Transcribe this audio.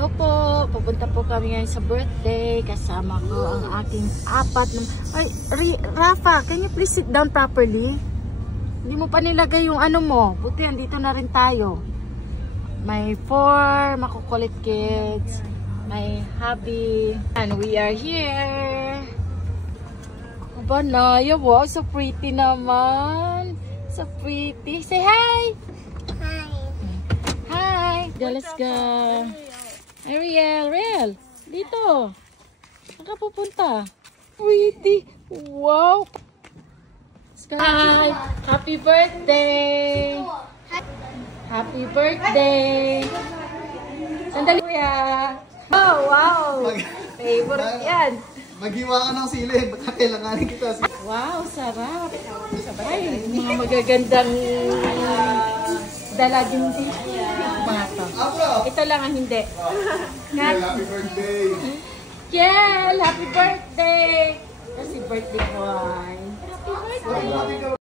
Hello po, pupunta po kami ngayon sa birthday. Kasama ko ang aking apat na... Ay, Rafa, can you please sit down properly? Hindi mo pa nilagay yung ano mo. Buti, andito na rin tayo. May 4 makukulit kids. May hubby. And we are here. Aba, Naya, wow, so pretty naman. So pretty. Say hi! Hi. Hi! Let's go. Ariel, dito. Saan ka pupunta? Pretty. Wow. Hi. Happy birthday. Happy birthday. Sandali kuya. Oh, wow. Favorite yan. Maghiwa ka ng sili. Baka kailanganin kita. Wow, sarap. Ay, mga magagandang dalagin dito. Mga to. Ito lang ang hindi. Happy birthday. Kel, happy birthday! Kasi birthday boy. Happy birthday!